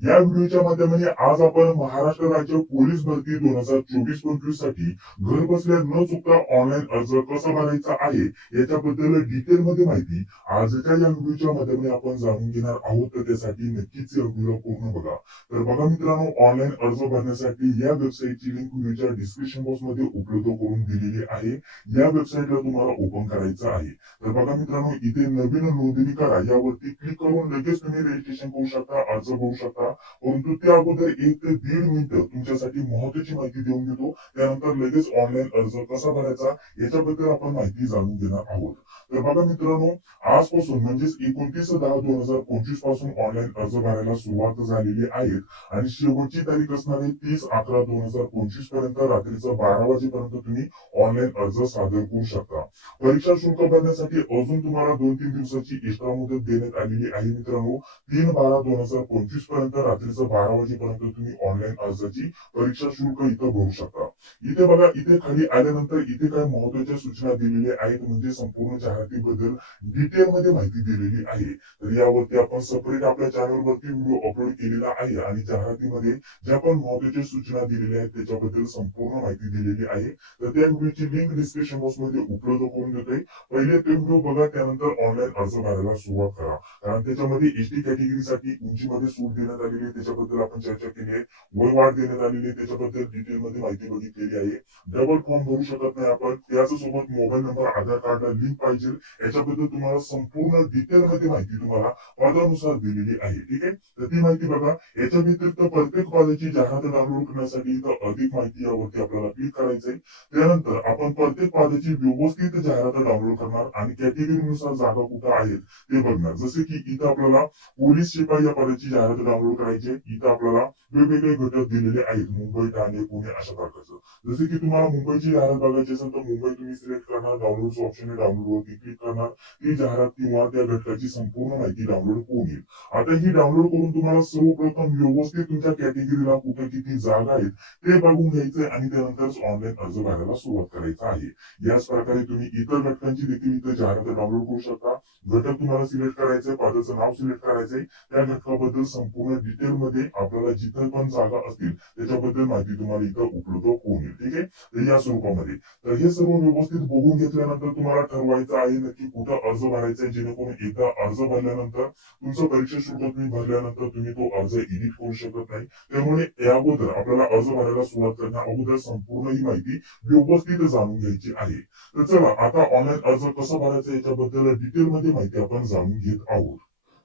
या व्हिडिओच्या माध्यमाने आज आपण महाराष्ट्र राज्य पोलीस भरती 2024-25 साठी घर बसल्या न चुकता ऑनलाईन अर्ज कसा भरायचा आहे याच्याबद्दल डिटेलमध्ये माहिती आजच्या या व्हिडिओच्या माध्यमाने आपण जाणून घेणार आहोत. तर त्यासाठी नक्कीच या व्हिडिओ पूर्ण बघा. तर बघा मित्रांनो, ऑनलाईन अर्ज भरण्यासाठी या वेबसाईटची लिंक व्हिडिओच्या डिस्क्रिप्शन बॉक्स मध्ये उपलब्ध करून दिलेली आहे. या वेबसाईटला तुम्हाला ओपन करायचं आहे. तर बघा मित्रांनो, इथे नवीन नोंदणी करा यावरती क्लिक करून लगेच तुम्ही रजिस्ट्रेशन करू शकता, अर्ज भरू शकता. परंतु त्या अगोदर 1 ते 1.5 मिनिटं तुमच्यासाठी महत्वाची माहिती देऊन घेतो. त्यानंतर लगेच ऑनलाईन अर्ज कसा भरायचा याच्याबद्दल आपण माहिती जाणून घेणार आहोत. तर बघा मित्रांनो, आजपासून म्हणजेच 29/10/2025 पासून ऑनलाईन अर्ज भरायला सुरुवात झालेली आहे आणि शेवटची तारीख असणार आहे 30/11/2025 पर्यंत रात्रीचं 12 वाजेपर्यंत तुम्ही ऑनलाईन अर्ज सादर करू शकता. परीक्षा शुल्क भरण्यासाठी अजून तुम्हाला 2-3 दिवसाची एक्स्ट्रा मुदत देण्यात आलेली आहे मित्रांनो. 3/12/2025 पर्यंत रात्रीचं 12 वाजेपर्यंत तुम्ही ऑनलाईन अर्जाची परीक्षा शुल्क इथं भरू शकता. इथे बघा, इथे खाली आल्यानंतर इथे काही महत्वाच्या सूचना दिलेल्या आहेत, म्हणजे संपूर्ण जाहिरातीबद्दल डिटेलमध्ये माहिती दिलेली आहे. तर यावरती आपण सेपरेट आपल्या चॅनलवरती व्हिडिओ अपलोड केलेला आहे आणि जाहिरातीमध्ये ज्या पण महत्वाच्या सूचना दिलेल्या आहेत त्याच्याबद्दल संपूर्ण माहिती दिलेली आहे. तर त्या व्हिडिओची लिंक डिस्क्रिप्शन बॉक्स मध्ये उपलब्ध करून देतोय. पहिले ते व्हिडिओ बघा, त्यानंतर ऑनलाईन अर्ज भरायला सुरुवात करा. कारण त्याच्यामध्ये एसटी कॅटेगरीसाठी उंचीमध्ये सूट देण्यात आलेली आहे, त्याच्याबद्दल आपण चर्चा केली आहे. वय वाढ देण्यात आलेली आहे, त्याच्याबद्दल डिटेलमध्ये माहिती बघितलेली आहे. डबल फॉर्म भरू शकत नाही आपण, त्याचसोबत मोबाईल नंबर आधार कार्डला लिंक पाहिजे, याच्याबद्दल तुम्हाला संपूर्ण डिटेलमध्ये माहिती तुम्हाला पदानुसार दिलेली आहे. ठीक आहे, तर ती माहिती बघा. याच्या व्यतिरिक्त प्रत्येक पदाची जाहिरात डाउनलोड करण्यासाठी इथं अधिक माहिती यावरती आपल्याला क्लिक करायचंय. त्यानंतर आपण प्रत्येक पदाची व्यवस्थित जाहिरात डाउनलोड करणार आणि कॅटेगरीनुसार जागा कुठं आहेत ते बघणार. जसे की इथं आपल्याला पोलीस शिपाई या पदाची जाहिरात डाउनलोड करायची आहे. इथं आपल्याला वेगवेगळे घटक दिलेले आहेत, मुंबई, ठाणे, पुणे अशा प्रकारचं. जसे की तुम्हाला मुंबईची जाहिरात बघायची असेल तर मुंबई तुम्ही सिलेक्ट करणार, डाउनलोडचं ऑप्शन आहे, डाउनलोड वरती क्लिक करणार. ती जाहिरात किंवा त्या घटकाची संपूर्ण माहिती डाउनलोड होऊन येईल. आता ही डाउनलोड करून तुम्हाला सर्वप्रथम व्यवस्थित तुमच्या कॅटेगरीला कुठे किती जागा आहेत ते बघून घ्यायचंय आणि त्यानंतरच ऑनलाईन अर्ज भरायला सुरुवात करायचा आहे. याच प्रकारे तुम्ही इतर घटकांची देखील इथं जाहिरात डाउनलोड करू शकता. घटक तुम्हाला सिलेक्ट करायचंय, पदाचं नाव सिलेक्ट करायचंय, त्या घटकाबद्दल संपूर्ण डिटेलमध्ये आपल्याला जिथं पण जागा असतील त्याच्याबद्दल माहिती तुम्हाला इथं उपलब्ध होऊन येईल. ठीक आहे, तर या स्वरूपामध्ये. तर हे सर्व व्यवस्थित बघून घेतल्यानंतर तुम्हाला ठरवायचं आहे नक्की कुठं अर्ज भरायचा आहे, जेणेकरून एकदा अर्ज भरल्यानंतर तुमचं परीक्षा शुल्क तुम्ही भरल्यानंतर तुम्ही तो अर्ज एडिट करू शकत नाही. त्यामुळे या अगोदर आपल्याला अर्ज भरायला सुरुवात करण्या अगोदर संपूर्ण ही माहिती व्यवस्थित जाणून घ्यायची आहे. तर चला, आता ऑनलाईन अर्ज कसा भरायचा याच्याबद्दल डिटेलमध्ये माहिती आपण जाणून घेत आहोत.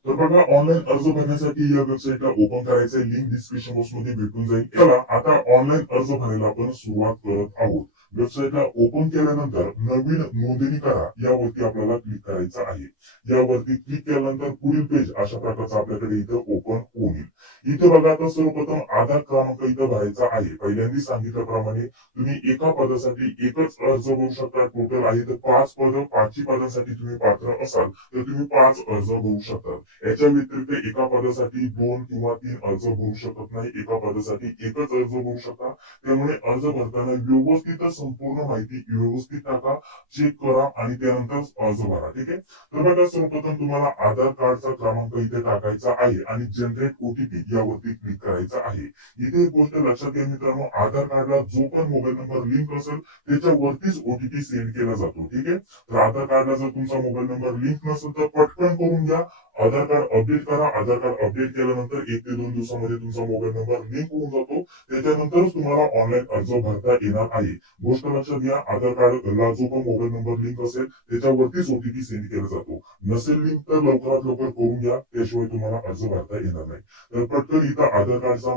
तर बघा, ऑनलाईन अर्ज भरण्यासाठी या वेबसाईटला ओपन करायचं आहे, लिंक डिस्क्रिप्शन बॉक्स मध्ये भेटून जाईल. चला, आता ऑनलाईन अर्ज भरायला आपण सुरुवात करत आहोत. वेबसाईटला ओपन केल्यानंतर नवीन नोंदणी करा यावरती आपल्याला क्लिक करायचं आहे. यावरती क्लिक केल्यानंतर पुढील पेज अशा प्रकारचं आपल्याकडे इथं ओपन होऊन येईल. इथे बघा, आता सर्वप्रथम आधार क्रमांक इथं भरायचा आहे. पहिल्यांदा सांगितल्याप्रमाणे तुम्ही एका पदासाठी एकच अर्ज भरू शकता. टोटल आहे तर 5 पद, 5 पदासाठी तुम्ही पात्र असाल तर तुम्ही 5 अर्ज भरू शकता. याच्या व्यतिरिक्त एका पदासाठी 2 किंवा 3 अर्ज भरू शकत नाही. एका पदासाठी एकच अर्ज भरू शकता. त्यामुळे अर्ज भरताना व्यवस्थित संपूर्ण माहिती व्यवस्थित टाका, चेक करा आणि त्यानंतर अर्ज भरा. ठीक आहे, तर बघा, सर्वप्रथम तुम्हाला आधार कार्डचा क्रमांक इथे टाकायचा आहे आणि जनरेट ओटीपी यावरती क्लिक करायचं आहे. इथे एक गोष्ट लक्षात घ्या मित्रांनो, आधार कार्डला जो पण मोबाईल नंबर लिंक असेल त्याच्यावरतीच ओटीपी सेंड केला जातो. ठीक आहे, तर आधार कार्डला जर तुमचा मोबाईल नंबर लिंक नसेल तर पटकन करून घ्या, आधार कार्ड अपडेट करा. आधार कार्ड अपडेट केल्यानंतर 1 ते 2 दिवसामध्ये तुमचा मोबाईल नंबर लिंक होऊन जातो. त्याच्यानंतरच तुम्हाला ऑनलाईन अर्ज भरता येणार आहे. गोष्ट लक्षात घ्या, आधार कार्डला जो पण मोबाईल नंबर लिंक असेल त्याच्यावरतीच ओटीपी सेंड केला जातो. नसेल लिंक तर लवकरात लवकर करून घ्या, त्याशिवाय तुम्हाला अर्ज भरता येणार नाही. तर पटकन इथं आधार कार्डचा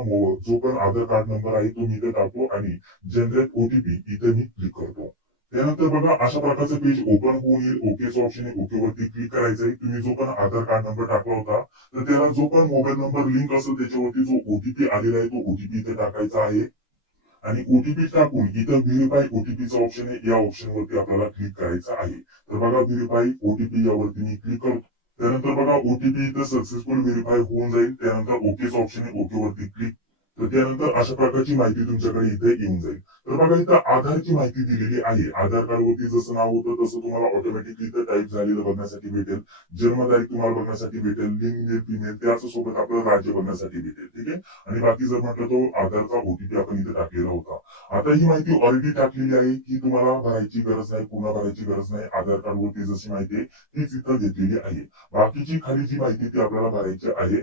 जो पण आधार कार्ड नंबर आहे तो मी इथे टाकतो आणि जनरेट ओटीपी इथे मी क्लिक करतो. त्यानंतर बघा, अशा प्रकारचं पेज ओपन होऊन येईल. ओकेचं ऑप्शन आहे, ओके वरती क्लिक करायचंय. तुम्ही जो पण आधार कार्ड नंबर टाकला होता तर त्याला जो पण मोबाईल नंबर लिंक असेल त्याच्यावरती जो ओटीपी आलेला आहे तो ओटीपी इथे टाकायचा आहे आणि ओटीपी टाकून इथं व्हेरीफाय ओटीपीचा ऑप्शन आहे, या ऑप्शन वरती आपल्याला क्लिक करायचं आहे. तर बघा, व्हेरीफाय ओटीपी यावरती मी क्लिक करतो. त्यानंतर बघा, ओटीपी इथं सक्सेसफुल व्हेरीफाय होऊन जाईल. त्यानंतर ओकेचं ऑप्शन आहे, ओके वरती क्लिक तर त्यानंतर अशा प्रकारची माहिती तुमच्याकडे इथे येऊन जाईल. तर बघा इथं आधारची माहिती दिलेली आहे. आधार कार्डवरती जसं नाव होतं तसं तुम्हाला ऑटोमॅटिकली इथं टाईप झालेलं बघण्यासाठी भेटेल. जन्मतारीख तुम्हाला बघण्यासाठी भेटेल. लिंग मेल फिमेल त्याच सोबत आपलं राज्य बघण्यासाठी भेटेल. ठीक आहे. आणि बाकी जर म्हटलं तो आधारचा ओटीपी आपण इथे टाकलेला होता. आता ही माहिती ऑलरेडी टाकलेली आहे की तुम्हाला भरायची गरज नाही, पुन्हा भरायची गरज नाही. आधार कार्डवरती जशी माहिती आहे तीच इथं घेतलेली आहे. बाकीची खाली जी माहिती ती आपल्याला भरायची आहे.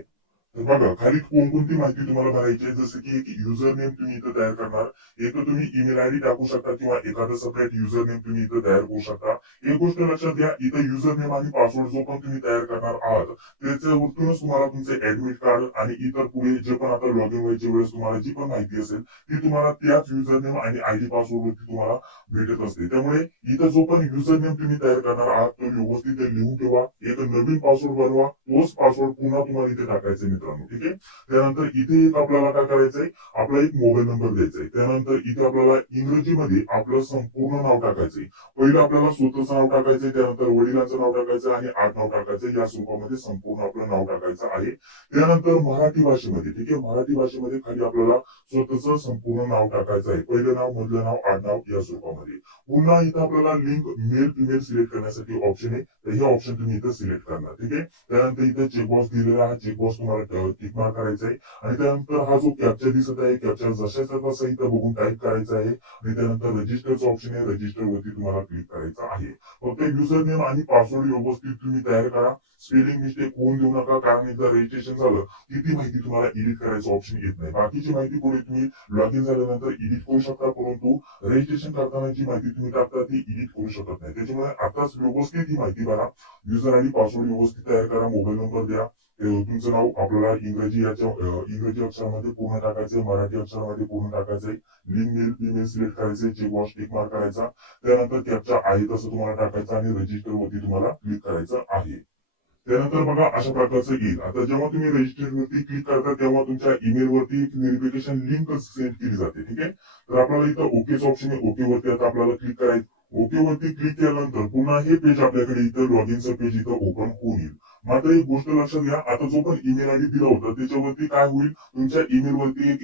तर बघा खाली कोणकोणती माहिती तुम्हाला भरायची आहे, जसं की एक युजर नेम तुम्ही इथं तयार करणार. एक तुम्ही ईमेल आयडी टाकू शकता किंवा एखादं सेपरेट युजर नेम तुम्ही इथं तयार करू शकता. एक गोष्ट लक्षात घ्या, इथं युजर नेम आणि पासवर्ड जो पण तुम्ही तयार करणार आहात त्याच्यावरतूनच तुम्हाला तुमचे ऍडमिट कार्ड आणि इतर पुढे जे पण आता लॉग इन व्हायच्या वेळेस तुम्हाला जी पण माहिती असेल ती तुम्हाला त्याच युजर नेम आणि आयडी पासवर्ड वरती तुम्हाला भेटत असते. त्यामुळे इथं जो पण युजर नेम तुम्ही तयार करणार आहात तो व्यवस्थित लिहून ठेवा. एक नवीन पासवर्ड बनवा. तोच पासवर्ड पुन्हा तुम्हाला इथे टाकायचा आहे मित्रांनो. ठीक आहे. त्यानंतर इथे एक आपल्याला काय करायचंय, आपला एक मोबाईल नंबर द्यायचा आहे. त्यानंतर इथे आपल्याला इंग्रजीमध्ये आपलं संपूर्ण नाव टाकायचंय. पहिलं आपल्याला स्वतःचं नाव टाकायचंय, त्यानंतर वडिलांचं नाव टाकायचं आणि आडनाव टाकायचं. या स्वरूपामध्ये संपूर्ण आपलं नाव टाकायचं आहे. त्यानंतर मराठी भाषेमध्ये, ठीक आहे, मराठी भाषेमध्ये खाली आपल्याला स्वतःचं संपूर्ण नाव टाकायचं आहे. पहिलं नाव, मधलं नाव, आडनाव या स्वरूपामध्ये. पुन्हा इथं आपल्याला लिंक मेल फिमेल सिलेक्ट करण्यासाठी ऑप्शन आहे. तर हे ऑप्शन तुम्ही इथं सिलेक्ट करणार. ठीक आहे. त्यानंतर इथे चेकबॉक्स दिलेला आहे. चेकबॉक्स तुम्हाला टिक मार्क करायचा आहे. आणि त्यानंतर हा जो कॅप्चा दिसत आहे, कॅप्चा जशाचा तसा इथं बघून टाईप करायचा आहे. आणि त्यानंतर रजिस्टरचं ऑप्शन आहे. रजिस्टर वरती तुम्हाला क्लिक करायचं आहे. फक्त युजर नेम आणि पासवर्ड व्यवस्थित तुम्ही तयार करा. स्पेलिंग मिस्टेक होऊन देऊ नका, कारण एकदा रजिस्ट्रेशन झालं की ती माहिती तुम्हाला एडिट करायचं ऑप्शन येत नाही. बाकीची माहिती पुढे तुम्ही लॉग इन झाल्यानंतर एडिट करू शकता, परंतु रजिस्ट्रेशन करताना जी माहिती तुम्ही टाकता ती एडिट करू शकत नाही. त्याच्यामुळे आताच व्यवस्थित ही माहिती भरा. युजर आयडी पासवर्ड व्यवस्थित तयार करा. मोबाईल नंबर द्या. तुमचं नाव आपल्याला इंग्रजी अक्षरामध्ये पूर्ण टाकायचंय, मराठी अक्षरामध्ये पूर्ण टाकायचंय. लिंग मेल फिमेल सिलेक्ट करायचंय, चेकबॉक्स टिक मार्क करायचा. त्यानंतर कॅप्चा आहे तसं तुम्हाला टाकायचं आणि रजिस्टर वरती तुम्हाला क्लिक करायचं आहे. त्यानंतर बघा अशा प्रकारचं येईल. आता जेव्हा तुम्ही रजिस्टर वरती क्लिक करता तेव्हा तुमच्या ईमेल वरती एक व्हेरिफिकेशन लिंक सेंड केली जाते. ठीक आहे. तर आपल्याला इथं ओकेच ऑप्शन आहे. ओके वरती आता आपल्याला क्लिक करायचं. ओके वरती क्लिक केल्यानंतर पुन्हा हे पेज आपल्याकडे इथं लॉग इनचं पेज इथं ओपन होऊन येईल. मात्र एक गोष्ट लक्षात घ्या, आता जो पण ईमेल आयडी दिला होता त्याच्यावरती काय होईल, तुमच्या ईमेल वरती एक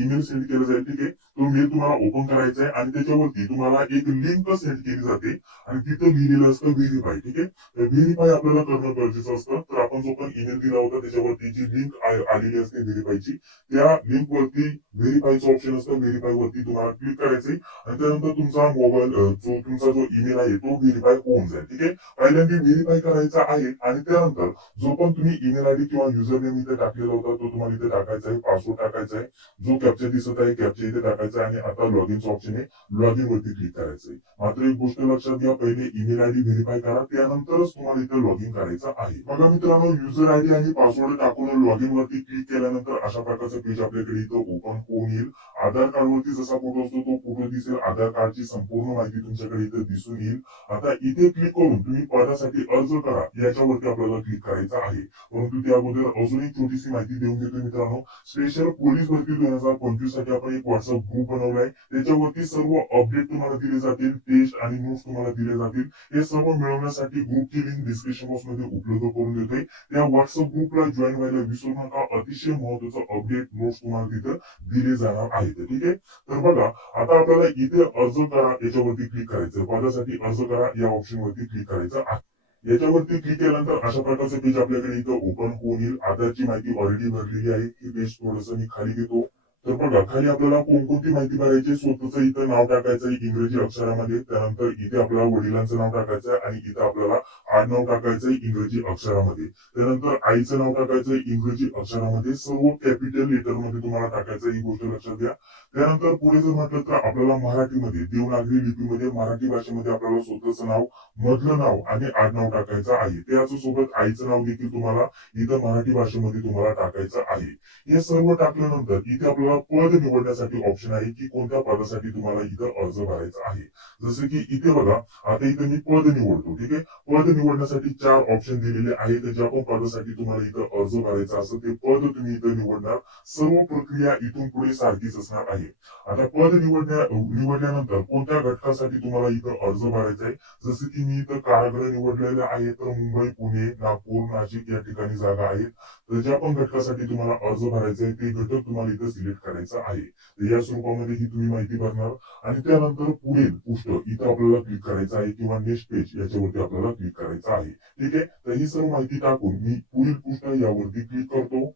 ईमेल सेंड केलं जाईल. ठीक आहे. तो मेल तुम्हाला ओपन करायचा आहे आणि त्याच्यावरती तुम्हाला एक लिंक सेंड केली जाते आणि तिथं लिहिलेलं असतं व्हेरीफाय. ठीक आहे. व्हेरीफाय आपल्याला करणं गरजेचं असतं. तर आपण जो पण ईमेल दिला होता त्याच्यावरती जी लिंक आलेली असते व्हेरीफायची, त्या लिंक वरती व्हेरीफायचं ऑप्शन असतं. व्हेरीफाय वरती तुम्हाला क्लिक करायचंय आणि त्यानंतर तुमचा मोबाईल तुमचा जो ईमेल आहे तो व्हेरीफाय होऊन जाईल. ठीक आहे. पहिल्यांदा व्हेरीफाय करायचा आहे आणि त्यानंतर जो पण तुम्ही ईमेल आयडी किंवा युजर नेम इथे टाकलेला होता तो तुम्हाला इथे टाकायचा आहे. पासवर्ड टाकायचा आहे. जो कॅप्चा दिसत आहे कॅप्चा इथे टाकायचा आहे आणि आता लॉग इनचं ऑप्शन आहे. लॉग इन वरती क्लिक करायचंय. मात्र एक गोष्ट लक्षात घ्या, पहिले ईमेल आयडी व्हेरीफाय करा, त्यानंतरच तुम्हाला इथे लॉग इन करायचं आहे. बघा मित्रांनो, युजर आयडी आणि पासवर्ड टाकून लॉग इन वरती क्लिक केल्यानंतर अशा प्रकारचं पेज आपल्याकडे इथं ओपन होऊन येईल. आधार कार्ड वरती जसा फोटो असतो तो फोटो दिसेल. आधार कार्डची संपूर्ण माहिती तुमच्याकडे इथं दिसून येईल. आता इथे क्लिक करून तुम्ही पदासाठी अर्ज करा याच्यावरती आपल्याला क्लिक करायचं आहे. परंतु त्या अगोदर अजून एक छोटीशी माहिती देऊन देतो मित्रांनो. स्पेशल पोलीस भरती 2025 साठी आपण एक व्हॉट्सअप ग्रुप बनवलाय. त्याच्यावरती सर्व अपडेट तुम्हाला दिले जातील, टेस्ट आणि नोट्स तुम्हाला दिले जातील. हे सर्व मिळवण्यासाठी ग्रुपची लिंक डिस्क्रिप्शन बॉक्स मध्ये उपलब्ध करून देतोय. त्या व्हॉट्सअप ग्रुपला जॉईन व्हायला विसरू नका. अतिशय महत्वाचं अपडेट नोट्स तुम्हाला तिथं दिले जाणार आहेत. ठीक आहे. तर बघा आता आपल्याला इथे अर्ज करा याच्यावरती क्लिक करायचं. पदासाठी अर्ज करा या ऑप्शन वरती क्लिक करायचं आहे. याच्यावरती क्लिक केल्यानंतर अशा प्रकारचं पेज आपल्याकडे इथं ओपन होऊन येईल. आधारची माहिती ऑलरेडी भरलेली आहे. हे पेज थोडंसं मी खाली घेतो. तर बघा खाली आपल्याला कोणकोणती माहिती भरायची, स्वतःचं इथं नाव टाकायचं इंग्रजी अक्षरामध्ये. त्यानंतर इथे आपल्याला वडिलांचं नाव टाकायचं आणि इथं आपल्याला आडनाव टाकायचंय इंग्रजी अक्षरामध्ये. त्यानंतर आईचं नाव टाकायचंय इंग्रजी अक्षरामध्ये. सर्व कॅपिटल लेटर मध्ये तुम्हाला टाकायचं, ही गोष्ट लक्षात घ्या. त्यानंतर पुढे जर म्हटलं तर आपल्याला मराठीमध्ये देवनागरी लिपीमध्ये मराठी भाषेमध्ये आपल्याला स्वतःचं नाव, मधलं नाव आणि आडनाव टाकायचं आहे. त्याचसोबत आईचं नाव देखील तुम्हाला इथं मराठी भाषेमध्ये तुम्हाला टाकायचं आहे. हे सर्व टाकल्यानंतर इथे आपल्याला आपल्याला पद निवडण्यासाठी ऑप्शन आहे की कोणत्या पदासाठी तुम्हाला इथं अर्ज भरायचा आहे. जसं की इथे बघा, आता इथे मी पद निवडतो. ठीक आहे, पद निवडण्यासाठी 4 ऑप्शन दिलेले आहेत. ज्या पण पदासाठी तुम्हाला इथं अर्ज भरायचा असेल ते पद तुम्ही इथं निवडणार. सर्व प्रक्रिया इथून पुढे सारखीच असणार आहे. आता पद निवडल्यानंतर कोणत्या घटकासाठी तुम्हाला इथं अर्ज भरायचा आहे. जसं की मी इथं कारागृह निवडलेलं आहे, तर मुंबई, पुणे, नागपूर, नाशिक या ठिकाणी जागा आहेत. तर ज्या पण घटकासाठी तुम्हाला अर्ज भरायचा आहे ते घटक तुम्हाला इथं सिलेक्ट करायचा आहे. तर या स्वरूपामध्ये ही तुम्ही माहिती भरणार आणि त्यानंतर पुढील पृष्ठ इथं आपल्याला क्लिक करायचं आहे किंवा नेक्स्ट पेज याच्यावरती आपल्याला क्लिक करायचं आहे. ठीक आहे, तर ही सर्व माहिती टाकून मी पुढील पृष्ठ यावरती क्लिक करतो.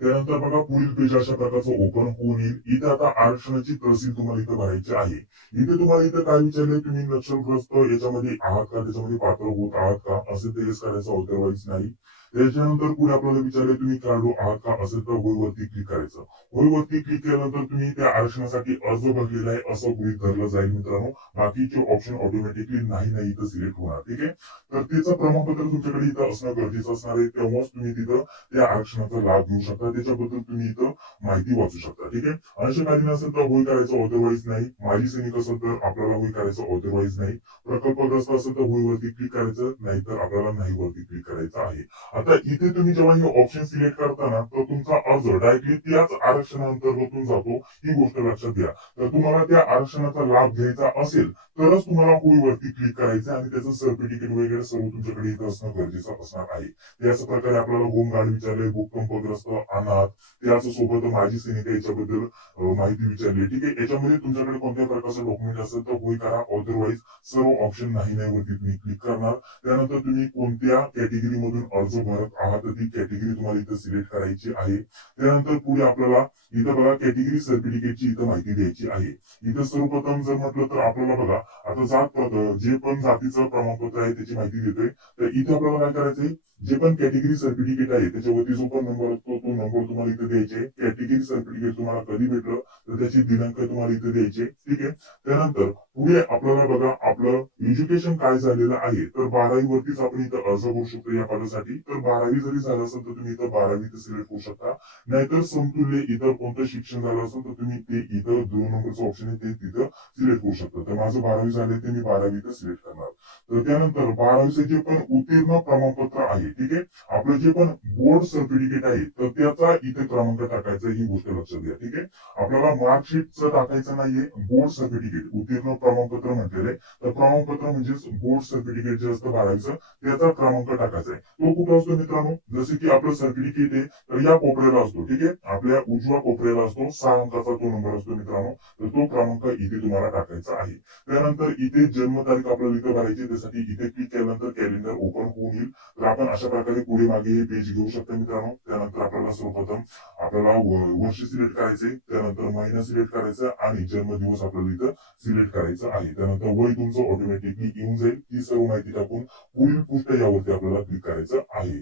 त्यानंतर बघा पुढील पेज अशा प्रकारचं ओपन होऊन येईल. इथे आता आरक्षणाची तहसील तुम्हाला इथं भरायची आहे. इथे तुम्हाला इथं काय विचारलंय, तुम्ही नक्षलग्रस्त याच्यामध्ये आहात का, त्याच्यामध्ये पात्र होत आहात का, असेल तर येस करायचं, अदरवाईज नाही. त्याच्यानंतर पुढे आपल्याला विचारले तुम्ही कार्डो आहात का, असेल तर होय वरती क्लिक करायचं. होय वरती क्लिक केल्यानंतर तुम्ही त्या आरक्षणासाठी अर्ज भरलेला आहे असं गृहीत धरलं जाईल मित्रांनो. बाकीचे ऑप्शन ऑटोमॅटिकली नाही इथं सिलेक्ट होणार. ठीक आहे, तर त्याचं प्रमाणपत्र तुमच्याकडे इथं असणं गरजेचं असणार आहे. तेव्हाच तुम्ही तिथं त्या आरक्षणाचा लाभ घेऊ शकता. त्याच्याबद्दल तुम्ही इथं माहिती वाचू शकता. ठीक आहे, अंशकालीन असेल तर होय करायचं, अदरवाईज नाही. माजी सैनिक असेल तर आपल्याला होय करायचं, अदरवाईज नाही. प्रकल्पग्रस्त असेल तर होय वरती क्लिक करायचं, नाहीतर आपल्याला नाही वरती क्लिक करायचं आहे. आता इथे तुम्ही जेव्हा हे ऑप्शन सिलेक्ट करताना तर तुमचा अर्ज डायरेक्टली त्याच आरक्षणाअंतर्गतून जातो, ही गोष्ट लक्षात घ्या. तर तुम्हाला त्या आरक्षणाचा लाभ घ्यायचा असेल तरच तुम्हाला होय वरती क्लिक करायचं आणि त्याचं सर्टिफिकेट वगैरे सर्व तुमच्याकडे इथं असणं गरजेचं असणार आहे. त्याच प्रकारे आपल्याला होमगार्ड विचारले, भूकंपग्रस्त, अनाथ, त्याच सोबत माजी सैनिक याच्याबद्दल माहिती विचारली. ठीक आहे, याच्यामध्ये तुमच्याकडे कोणत्या प्रकारचं डॉक्युमेंट असेल तर होय करा, अदरवाईज सर्व ऑप्शन नाही वरती तुम्ही क्लिक करणार. त्यानंतर तुम्ही कोणत्या कॅटेगरी मधून अर्ज भरत आहात ती कॅटेगरी तुम्हाला इथं सिलेक्ट करायची आहे. त्यानंतर पुढे आपल्याला इथं बघा कॅटेगरी सर्टिफिकेटची इथं माहिती द्यायची आहे. इथं सर्वप्रथम जर म्हटलं तर आपल्याला बघा, आता जे पण जातीचं प्रमाणपत्र आहे त्याची माहिती देतोय. तर इथे आपल्याला काय करायचंय, जे पण कॅटेगरी सर्टिफिकेट आहे त्याच्यावरती जो पण नंबर असतो तो नंबर तुम्हाला इथे द्यायचे. कॅटेगरी सर्टिफिकेट तुम्हाला कधी भेटलं तर त्याची दिनांक तुम्हाला इथे द्यायचे. ठीक आहे, त्यानंतर पुढे आपल्याला बघा आपलं एज्युकेशन काय झालेलं आहे. तर 12वी वरतीच आपण इथं अर्ज करू शकतो या पदासाठी. तर 12वी जरी झालं असेल तर तुम्ही इथं 12वी सिलेक्ट करू शकता. नाहीतर समतुल्य इतर कोणतं शिक्षण झालं असेल तर तुम्ही ते इथं 2 नंबरचं ऑप्शन आहे ते तिथं सिलेक्ट करू शकता. तर माझं 12वी झाले ते मी 12वी सिलेक्ट करणार. तर त्यानंतर 12वीचे जे पण उत्तीर्ण प्रमाणपत्र आहे, ठीक आहे, आपलं जे पण बोर्ड सर्टिफिकेट आहे तर त्याचा इथे क्रमांक टाकायचा, ही गोष्ट लक्षात घ्या. ठीक आहे, आपल्याला मार्कशीटचं टाकायचं नाहीये, बोर्ड सर्टिफिकेट उत्तीर्ण प्रमाणपत्र म्हटलेलं आहे. तर प्रमाणपत्र म्हणजेच बोर्ड सर्टिफिकेट जे असतं 12वीचं त्याचा क्रमांक टाकायचा आहे. तो कुठं असतो मित्रांनो, जसे की आपलं सर्टिफिकेट आहे तर या कोपऱ्याला असतो. ठीक आहे, आपल्या उजव्या कोपऱ्याला असतो, 6 अंकाचा तो नंबर असतो मित्रांनो. तर तो क्रमांक इथे तुम्हाला टाकायचा आहे. त्यानंतर इथे जन्मतारीख आपल्याला इथे भरायची, त्यासाठी इथे क्लिक केल्यानंतर कॅलेंडर ओपन होऊन येईल. तर आपण अशा प्रकारे पुढे मागे हे पेज घेऊ शकतो मित्रांनो. त्यानंतर आपल्याला सर्वप्रथम आपल्याला वर्ष सिलेक्ट करायचे, त्यानंतर महिना सिलेक्ट करायचा आणि जन्मदिवस आपल्याला इथं सिलेक्ट करायचं आहे. त्यानंतर वय तुमचं ऑटोमॅटिकली येऊन जाईल. ही सर्व माहिती टाकून पुढील पृष्ठ यावरती आपल्याला क्लिक करायचं आहे.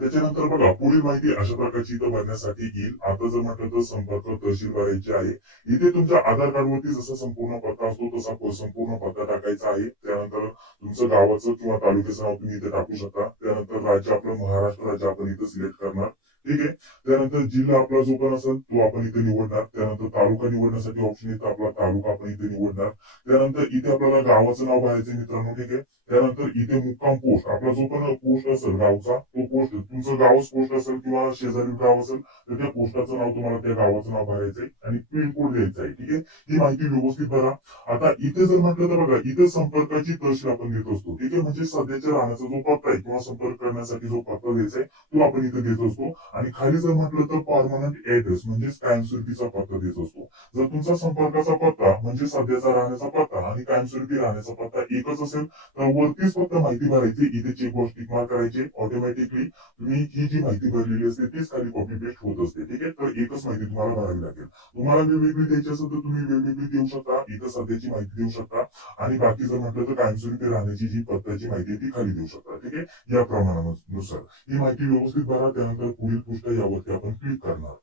त्याच्यानंतर बघा पुढील माहिती अशा प्रकारची इथं भरण्यासाठी येईल. आता जर म्हटलं तर संपर्क तहसील भरायची आहे. इथे तुमच्या आधार कार्ड वरती जसा संपूर्ण पत्ता असतो तसा संपूर्ण पत्ता टाकायचा आहे. त्यानंतर तुमचं गावाचं किंवा तालुक्याचं नाव तुम्ही इथे टाकू शकता. त्यानंतर राज्य आपलं महाराष्ट्र राज्य आपण इथं सिलेक्ट करणार. ठीक आहे, त्यानंतर जिल्हा आपला जो पण असेल तो आपण इथे निवडणार. त्यानंतर तालुका निवडण्यासाठी ऑप्शन येतं, आपला तालुका आपण इथे निवडणार. त्यानंतर इथे आपल्याला गावाचं नाव भरायचं मित्रांनो. ठीक आहे, त्यानंतर इथे मुक्काम पोस्ट आपला जो पण पोस्ट असेल गावचा तो पोस्ट, तुमचं गावच पोस्ट असेल किंवा शेजारी गाव असेल तर त्या पोस्टाचं नाव तुम्हाला त्या गावाचं नाव भरायचंय आणि पिन कोड द्यायचा आहे. ठीक आहे, ही माहिती व्यवस्थित भरा. आता इथे जर म्हटलं तर बघा इथे संपर्काची तहसील आपण देत असतो. ठीक आहे, म्हणजे सध्याच्या राहण्याचा जो पत्ता आहे किंवा संपर्क करण्यासाठी जो पत्ता द्यायचा आहे तो आपण इथे देत असतो. आणि खाली जर म्हटलं तर परमनंट ऍड्रेस म्हणजेच कायमस्वरूपीचा पत्ता देत असतो. जर तुमचा संपर्काचा पत्ता म्हणजे सध्याचा राहण्याचा पत्ता आणि कायमस्वरूपी राहण्याचा पत्ता एकच असेल तर वरतीच फक्त माहिती भरायची, इथे चेकबॉक्स टिक मार्क करायचे. ऑटोमॅटिकली तुम्ही ही जी माहिती भरलेली असते तीच खाली कॉपी पेस्ट होत असते. ठीक आहे, तर एकच माहिती तुम्हाला भरावी लागेल. तुम्हाला वेगवेगळी द्यायची असेल तर तुम्ही वेगवेगळी देऊ शकता. इथं सध्याची माहिती देऊ शकता आणि बाकी जर म्हटलं तर कायमस्वरूपी राहण्याची जी पत्त्याची माहिती आहे ती खाली देऊ शकता. ठीक आहे, या प्रमाणानुसार ही माहिती व्यवस्थित भरा. त्यानंतर पुढील पृष्ठ यावरती आपण क्लिक करणार.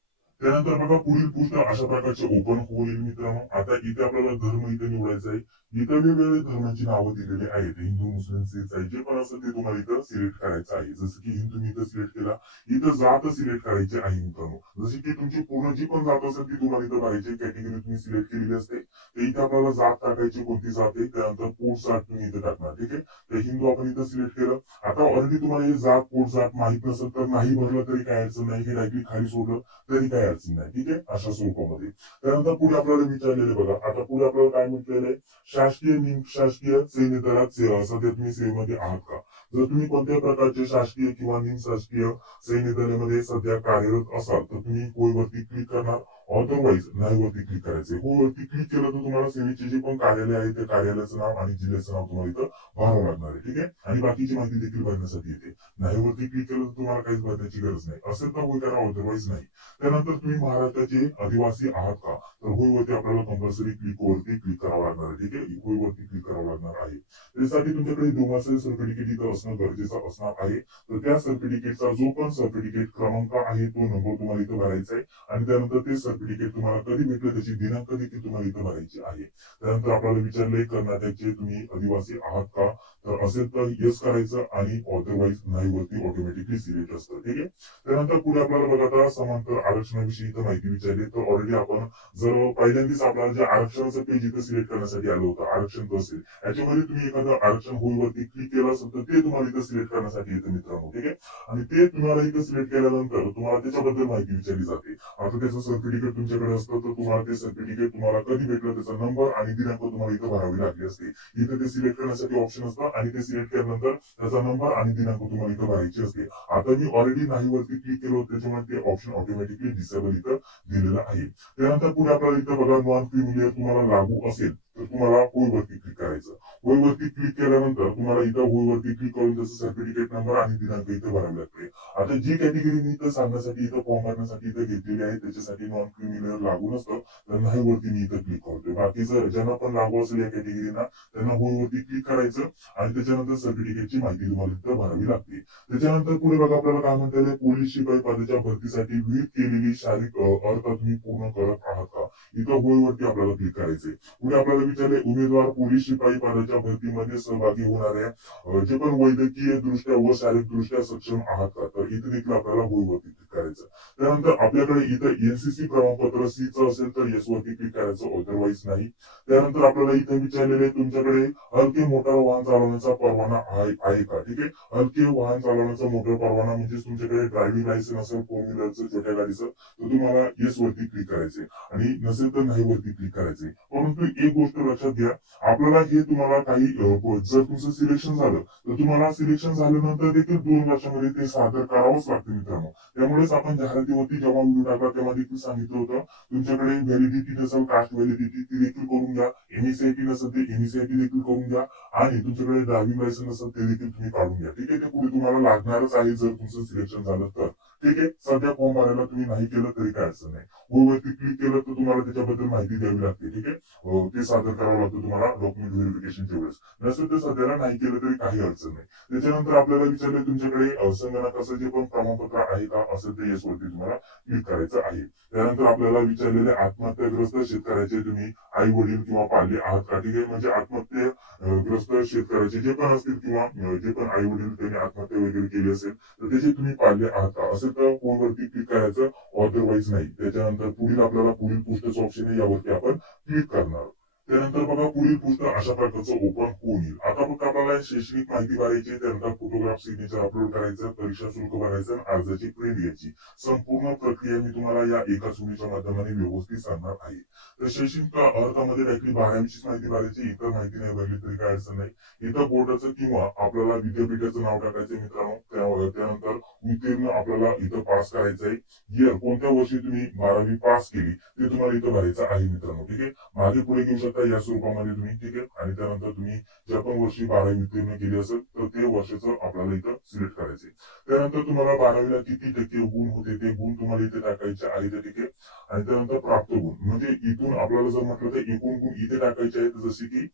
त्यानंतर बघा पुढील पृष्ठ अशा प्रकारचे ओपन होईल मित्रांनो. आता इथे आपल्याला धर्म इथे निवडायचा आहे. इथं वेगवेगळे धर्मांची नावं दिलेली आहेत. हिंदू, मुस्लिम, सिख आहे. जे पण असेल ते तुम्हाला इथं सिलेक्ट करायचं आहे. जसं की हिंदू मी इथं सिलेक्ट केला. इथं जात सिलेक्ट करायची आहे मित्रांनो. जशी की तुमची पूर्ण जी पण जात असेल ती तुम्हाला इथं भरायची. कॅटेगरी तुम्ही सिलेक्ट केलेली असते. तर इथे आपल्याला जात टाकायची, कोणती जात आहे. त्यानंतर पोस्ट जात तुम्ही इथे टाकणार. ठीक आहे. तर हिंदू आपण इथं सिलेक्ट केलं. आता ऑलरेडी तुम्हाला हे जात पोस्ट जात माहित नसेल तर नाही भरलं तरी काय अडचण नाही. हे डायरेक्टली खाली सोडलं तरी काही अडचण नाही. ठीक आहे. अशा स्वरूपामध्ये त्यानंतर पुढे आपल्याला विचारलेले बघा. आता पुढे आपल्याला काय म्हटलेलं आहे, शासकीय निमशासकीय सैन्य दलात सध्या तुम्ही सेवेमध्ये आहात का. जर तुम्ही कोणत्याही प्रकारचे शासकीय किंवा निमशासकीय सैन्य दलामध्ये सध्या कार्यरत असाल तर तुम्ही होय वरती क्लिक करणार. अदरवाईज नाही वरती क्लिक करायचे. हो वरती क्लिक केलं तर तुम्हाला सेवेचे जे पण कार्यालय आहे त्या कार्यालयाचं नाव आणि जिल्ह्याचं नाव तुम्हाला इथं भरावं लागणार आहे. ठीक आहे. आणि बाकीची माहिती देखील भरण्यासाठी येते. नाही वरती क्लिक केलं तर तुम्हाला काहीच भरण्याची गरज नाही. असेल तर होय करा, अदरवाईज नाही. त्यानंतर तुम्ही महाराष्ट्राचे आदिवासी आहात का, तर होय वरती आपल्याला कंपल्सरी वरती क्लिक करावं लागणार आहे. ठीक आहे. होय वरती क्लिक करावं लागणार आहे. त्यासाठी तुमच्याकडे डोमासाईल सर्टिफिकेट इथं असणं गरजेचं असणार आहे. तर त्या सर्टिफिकेटचा जो पण सर्टिफिकेट क्रमांक आहे तो नंबर तुम्हाला इथं भरायचा आहे. आणि त्यानंतर ते सर्टिफिकेट तुम्हाला कधी भेटलं त्याची दिनांक देखील तुम्हाला इथं भरायची आहे. त्यानंतर आपल्याला विचारले कर्नाटकचे तुम्ही आदिवासी आहात का, तर असेल तर येस करायचं आणि अदरवाईज नाही वरती ऑटोमॅटिकली सिलेक्ट असतं. ठीक आहे. त्यानंतर पुढे आपल्याला बघा आता समांतर आरक्षणाविषयी इथं माहिती विचारली. तर ऑलरेडी आपण जर पहिल्यांदाच आपल्याला जे आरक्षणाचं पेज इथं सिलेक्ट करण्यासाठी आलं होतं आरक्षण तहसील, याच्यामध्ये तुम्ही एखादं आरक्षण होईवरती क्लिक केलं असेल तर ते तुम्हाला इथं सिलेक्ट करण्यासाठी येतं मित्रांनो. ठीक आहे. आणि ते तुम्हाला इथं सिलेक्ट केल्यानंतर तुम्हाला त्याच्याबद्दल माहिती विचारली जाते. आता त्याचं सर्टिफिकेट तुमच्याकडे असतं तर तुम्हाला ते सर्टिफिकेट तुम्हाला कधी भेटलं त्याचा नंबर आणि दिनांक तुम्हाला इथं भरावी लागली असते. इथं ते सिलेक्ट करण्यासाठी ऑप्शन असतं आणि ते सिलेक्ट केल्यानंतर त्याचा नंबर आणि दिनांक तुम्हाला इथं भरायची असते. आता मी ऑलरेडी नाही वरती क्लिक केलं होतं त्याच्यामुळे ते ऑप्शन ऑटोमॅटिकली डिसेबल इथं दिलेलं आहे. त्यानंतर पुढे आपल्याला इथं बघा नॉन क्रिमिलियर तुम्हाला लागू असेल तर तुम्हाला होय वरती क्लिक करायचं. होय वरती क्लिक केल्यानंतर तुम्हाला इथं होय वरती क्लिक करून त्याचं सर्टिफिकेट नंबर आणि दिनांक इथं भरावे लागते. आता जी कॅटेगरी मी इथं सांगण्यासाठी इथं फॉर्म भरण्यासाठी इथं घेतलेली आहे त्याच्यासाठी नॉन क्रिमिलियर लागू नसतं, तर नाही वरती मी इथं क्लिक करतोय. बाकीचं ज्यांना पण लागू असेल या कॅटेगरीना त्यांना होय वरती क्लिक करायचं आणि त्याच्यानंतर सर्टिफिकेटची माहिती तुम्हाला इथं भरावी लागते. त्याच्यानंतर पुढे बघा आपल्याला काय म्हणतात, पोलीस शिपाई पदाच्या भरतीसाठी विहित केलेली शारीरिक अर्थ तुम्ही पूर्ण करत आहात का, इथं होय वरती आपल्याला क्लिक करायचंय. पुढे आपल्याला विचारले उमेदवार पोलीस शिपाई पदाच्या भरतीमध्ये सहभागी होणाऱ्या जे पण वैद्यकीय दृष्ट्या व शारीरिक दृष्ट्या सक्षम आहात का, तर इथे देखील आपल्याला होय वरती क्लिक करायचं. त्यानंतर आपल्याकडे इथं एनसीसी प्रमाणपत्र सी चं असेल तर येस वरती क्लिक करायचं, अदरवाईज नाही. त्यानंतर आपल्याला इथे विचारलेले तुमच्याकडे हलके मोटार वाहन चालवण्याचा परवाना आहे का. ठीक आहे. हलके वाहन चालवण्याचा मोटर परवाना म्हणजे तुमच्याकडे ड्रायव्हिंग लायसन्स असेल फोर व्हीलरचं छोट्या गाडीचं तर तुम्हाला येस वरती क्लिक करायचे आणि नसेल तर नाही वरती क्लिक करायचे. परंतु एक गोष्ट लक्षात घ्या, आपल्याला हे तुम्हाला काही जर तुमचं सिलेक्शन झालं तर तुम्हाला सिलेक्शन झाल्यानंतर देखील 2 वर्षामध्ये ते सादर करावंच लागतं मित्रांनो. त्यामुळेच आपण जाहिरातीवरती जेव्हा व्हिडिओ टाकला तेव्हा देखील सांगितलं होतं तुमच्याकडे व्हॅलिडिटी नसेल कास्ट व्हॅलिडिटी ती देखील करून घ्या. एमएसआयटी नसेल ते एमएसआयटी देखील करून घ्या आणि तुमच्याकडे ड्रायव्हिंग लायसन्स असेल ते देखील तुम्ही काढून घ्या. ठीक आहे. ते पुढे तुम्हाला लागणारच आहे जर तुमचं सिलेक्शन झालं तर. ठीक आहे. सध्या फॉर्म भरायला तुम्ही नाही केलं तरी काय अडचण नाही. हो वरती क्लिक केलं तर तुम्हाला त्याच्याबद्दल माहिती द्यावी लागते. ठीक आहे. ते सादर करावं लागतं तुम्हाला डॉक्युमेंट व्हेरिफिकेशनच्या वेळेस. नसेल तर सध्याला नाही केलं तरी काही अडचण नाही. त्याच्यानंतर आपल्याला विचारले तुमच्याकडे संगणकाचं जे पण प्रमाणपत्र आहे का, असेल तर येस वरती तुम्हाला क्लिक करायचं आहे. त्यानंतर आपल्याला विचारलेले आत्महत्याग्रस्त शेतकऱ्याचे तुम्ही आई वडील किंवा पाल्य आहात का. ठीक आहे. म्हणजे आत्महत्याग्रस्त शेतकऱ्याचे जे पण असतील किंवा जे पण आई वडील त्यांनी आत्महत्या वगैरे केली असेल तर त्याचे तुम्ही पाल्य आहात का, असेल तर फोन वरती क्लिक करायचं, अदरवाईज नाही. त्याच्यानंतर पुढील आपल्याला पुढील पुष्टचं ऑप्शन आहे यावरती आपण क्लिक करणार. त्यानंतर बघा पुढील पुष्ट अशा प्रकारचं ओपन होऊन येईल. आता फक्त आपल्याला शैक्षणिक माहिती भरायची, त्यानंतर फोटोग्राफ सिग्नेचर अपलोड करायचं, परीक्षा शुल्क भरायचं आणि अर्जाची प्रिंट घ्यायची. संपूर्ण प्रक्रिया मी तुम्हाला या एकाच व्हिडिओच्या माध्यमाने व्यवस्थित सांगणार आहे. तर शैक्षणिक अर्थामध्ये काहीतरी 12वीचीच माहिती भरायची, इतर माहिती नाही भरली तरी काय अडचण नाही. इथं बोर्डाचं किंवा आपल्याला विद्यापीठाचं नाव टाकायचं मित्रांनो. त्यानंतर उत्तीर्ण आपल्याला इथं पास करायचंय. इयर कोणत्या वर्षी तुम्ही 12वी पास केली ते तुम्हाला इथं भरायचं आहे मित्रांनो. ठीक आहे. मागे पुढे घेऊ शकता या स्वरूपामध्ये तुम्ही. ठीक आहे. आणि त्यानंतर तुम्ही ज्या पण वर्षी 12वी उत्तीर्ण केली असेल तर ते वर्षाचं आपल्याला इथं सिलेक्ट करायचे. त्यानंतर तुम्हाला 12वीला किती टक्के गुण होते ते गुण तुम्हाला इथे टाकायचे आहेत. ठीक आहे. आणि त्यानंतर प्राप्त गुण म्हणजे इथून आपल्याला जर म्हटलं तर एकूण गुण इथे टाकायचे आहेत, जसे की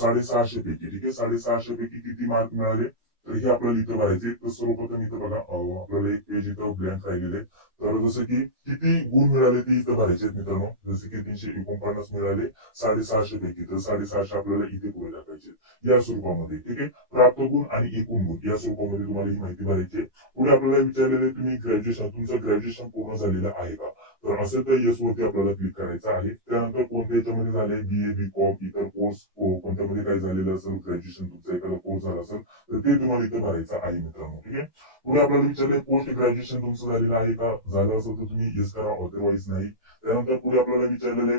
650 पैकी. ठीक आहे. 650 पैकी किती मार्क मिळाले, तर हे आपल्याला इथं भरायचे. तर सर्वप्रथम इथं बघा आपल्याला एक पेज इथं ब्लँक राहिलेले आहे. तर जसं की किती गुण मिळाले ते इथं भरायचे आहेत मित्रांनो. जसे की 349 मिळाले 650 पैकी, तर 650 आपल्याला इथे पुढे टाकायचे या स्वरूपामध्ये. ठीक आहे. प्राप्त गुण आणि एकूण गुण या स्वरूपामध्ये तुम्हाला ही माहिती भरायची आहे. पुढे आपल्याला विचारलेले तुम्ही तुमचं ग्रॅज्युएशन पूर्ण झालेलं आहे का? तर असेल तर येस वरती आपल्याला क्लिक करायचं आहे. त्यानंतर कोणत्या याच्यामध्ये झाले BA BCom इतर कोर्स कोणत्यामध्ये काही झालेलं असेल, ग्रॅज्युएशन तुमचा एखादा कोर्स झाला असेल तर ते तुम्हाला इथे भरायचं आहे मित्रांनो. ठीक आहे. पुढे आपल्याला विचारले पोस्ट ग्रॅज्युएशन तुमचं झालेलं आहे का? झालं असेल तर तुम्ही येस करा, अदरवाईज नाही. त्यानंतर पुढे आपल्याला विचारलेले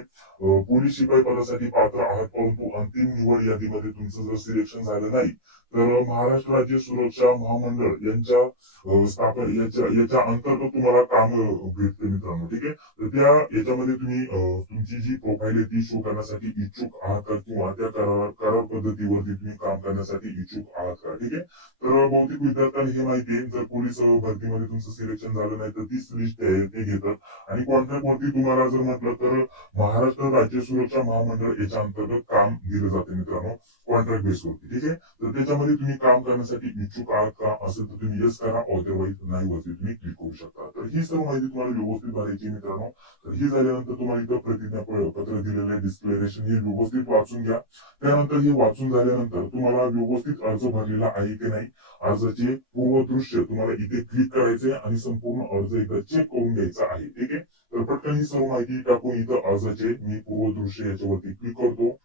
पोलीस शिपाई पदासाठी पात्र आहात, परंतु अंतिम निवड यादीमध्ये तुमचं जर सिलेक्शन झालं नाही तर महाराष्ट्र राज्य सुरक्षा महामंडळ यांच्या स्थापन याच्या अंतर्गत तुम्हाला काम भेटते मित्रांनो. ठीक आहे. तर त्या याच्यामध्ये तुम्ही तुमची जी प्रोफाईल आहे ती शो करण्यासाठी इच्छुक आहात का, किंवा त्या करार पद्धतीवरती तुम्ही काम करण्यासाठी इच्छुक आहात का? ठीक आहे. तर बहुतेक विद्यार्थ्यांना हे माहिती आहे, जर पोलीस भरतीमध्ये तुमचं सिलेक्शन झालं नाही तर तीच लिस्ट आहे ते घेतात. आणि कॉन्ट्रॅक्ट वरती तुम्हाला जर म्हटलं तर महाराष्ट्र राज्य सुरक्षा महामंडळ याच्या अंतर्गत काम दिलं जाते मित्रांनो, कॉन्ट्रॅक्ट बेसवरती. ठीक आहे. तर त्याच्यामध्ये तुम्ही काम करण्यासाठी इच्छुक आहात का? असेल तर तुम्ही येस करा, अदरवाईज नाही वरती तुम्ही क्लिक करू शकता. तर ही सर्व माहिती तुम्हाला व्यवस्थित भरायची मित्रांनो. तर ही झाल्यानंतर तुम्हाला इथं प्रतिज्ञापत्र दिलेलं आहे, डिस्क्लेरेशन, हे व्यवस्थित वाचून घ्या. त्यानंतर हे वाचून झाल्यानंतर तुम्हाला व्यवस्थित अर्ज भरलेला आहे की नाही, अर्जाचे पूर्वदृश्य तुम्हाला इथे क्लिक करायचे आणि संपूर्ण अर्ज एकदा चेक करून घ्यायचा आहे. ठीक आहे. तर पटकन ही सर्व माहिती टाकून इथं अर्जाचे मी पूर्वदृश्य याच्यावरती क्लिक करतो.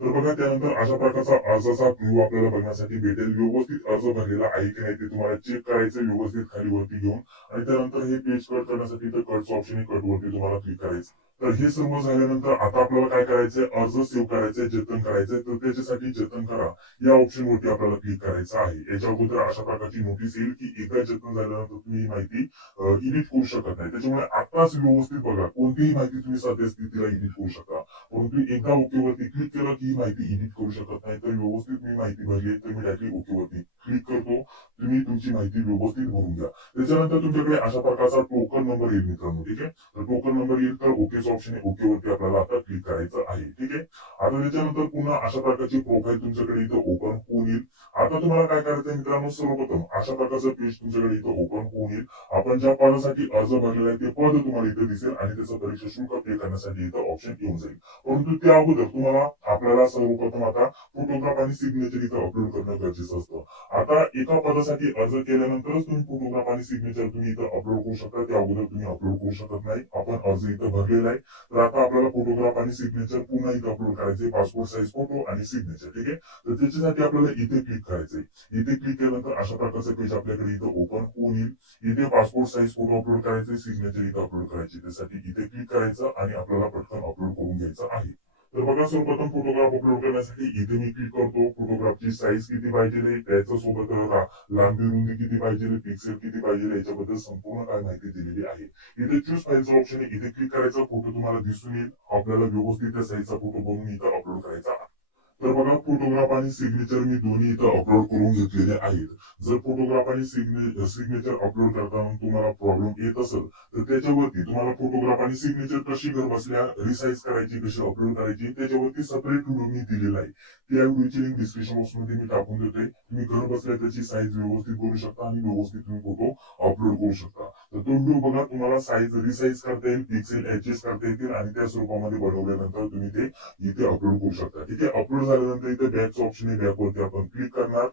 तर बघा त्यानंतर अशा प्रकारचा अर्जाचा व्ह्यू आपल्याला बघण्यासाठी भेटेल. व्यवस्थित अर्ज भरलेला आहे की नाही ते तुम्हाला चेक करायचं व्यवस्थित खाली वरती घेऊन. आणि त्यानंतर हे पेज कट करण्यासाठी इथं कटचं ऑप्शन आहे, कट वरती तुम्हाला क्लिक करायचं. तर हे सर्व झाल्यानंतर आता आपल्याला काय करायचंय, अर्ज सेव्ह करायचंय, जतन करायचंय. तर त्याच्यासाठी जतन करा या ऑप्शन वरती आपल्याला क्लिक करायचं आहे. याच्या अगोदर अशा प्रकारची नोटीस येईल की एकदा जतन झाल्यानंतर तुम्ही ही माहिती एडिट करू शकत नाही. त्याच्यामुळे आताच व्यवस्थित बघा, कोणतीही माहिती तुम्ही सध्या स्थितीला एडिट करू शकता. परंतु एकदा ओके वरती क्लिक केलं की ही माहिती एडिट करू शकत नाही. तर व्यवस्थित मी माहिती भरली तर मी डायरेक्टली ओके वरती क्लिक करतो. तुम्ही तुमची माहिती व्यवस्थित भरून घ्या. त्याच्यानंतर तुमच्याकडे अशा प्रकारचा टोकन नंबर येईल मित्रांनो. ठीक आहे. तर टोकन नंबर येईल तर ओकेच ऑप्शन आहे, ओके वरती आपल्याला आता क्लिक करायचं आहे. ठीक आहे. आता त्याच्यानंतर पुन्हा अशा प्रकारची प्रोफाईल तुमच्याकडे इथं ओपन होऊन येईल. आता तुम्हाला काय करायचं मित्रांनो, सर्वप्रथम अशा प्रकारचं पेज तुमच्याकडे इथं ओपन होऊन येईल. आपण ज्या पदासाठी अर्ज भरलेला आहे ते पद तुम्हाला इथे दिसेल आणि त्याचं परीक्षा शुल्क पे करण्यासाठी इथं ऑप्शन येऊन जाईल. परंतु त्या अगोदर तुम्हाला आपल्याला सर्वप्रथम आता फोटोग्राफ आणि सिग्नेचर इथं अपलोड करणं गरजेचं असतं. आता एका पदासाठी अर्ज केल्यानंतरच तुम्ही फोटोग्राफ आणि सिग्नेचर तुम्ही इथं अपलोड करू शकता. त्या अगोदर तुम्ही अपलोड करू शकत नाही. आपण अर्ज इथं भरलेला आहे. तर आता आपल्याला फोटोग्राफ आणि सिग्नेचर पुन्हा इथं अपलोड करायचे, पासपोर्ट साईज फोटो आणि सिग्नेचर. ठीक आहे. तर त्याच्यासाठी आपल्याला इथे क्लिक करायचंय. इथे क्लिक केल्यानंतर अशा प्रकारचं पेज आपल्याकडे इथं ओपन होऊन येईल. इथे पासपोर्ट साईज फोटो अपलोड करायचे, सिग्नेचर इथं अपलोड करायचे. त्यासाठी इथे क्लिक करायचं आणि आपल्याला पटकन अपलोड करून घ्यायचं आहे. तर बघा सर्वप्रथम फोटोग्राफ अपलोड करण्यासाठी इथे मी क्लिक करतो. फोटोग्राफची साईज किती पाहिजे, त्याच्यासोबत लांबी रुंदी किती पाहिजे, पिक्सेल किती पाहिजे, याच्याबद्दल संपूर्ण काय माहिती दिलेली आहे. इथे चूज फाईलचं ऑप्शन आहे, इथे क्लिक करायचा, फोटो तुम्हाला दिसून येईल. आपल्याला व्यवस्थित त्या साईजचा फोटो बनवून इथं अपलोड करायचा आहे. तर बघा फोटोग्राफ आणि सिग्नेचर मी दोन्ही इथं अपलोड करून घेतलेले आहेत. जर फोटोग्राफ आणि सिग्नेचर अपलोड करताना तुम्हाला प्रॉब्लेम येत असेल तर त्याच्यावरती तुम्हाला फोटोग्राफ आणि सिग्नेचर कशी घर बसल्या रिसाईज करायची, कशी अपलोड करायची, त्याच्यावरती सेपरेट व्हिडिओ मी दिलेला आहे. त्या व्हिडिओची लिंक डिस्क्रिप्शन बॉक्स मध्ये मी टाकून देतोय. तुम्ही घर बसल्या त्याची साईज व्यवस्थित करू शकता आणि व्यवस्थित तुम्ही फोटो अपलोड करू शकता. तर तो व्हिडिओ बघा, तुम्हाला साईज रिसाईज करता येईल, पिक्सेल ऍडजस्ट करता येतील आणि त्या स्वरूपामध्ये बनवल्यानंतर तुम्ही ते इथे अपलोड करू शकता. ठीक आहे. अपलोड झाल्यानंतर इथे बॅकचं ऑप्शन आहे, बॅकवरती आपण क्लिक करणार.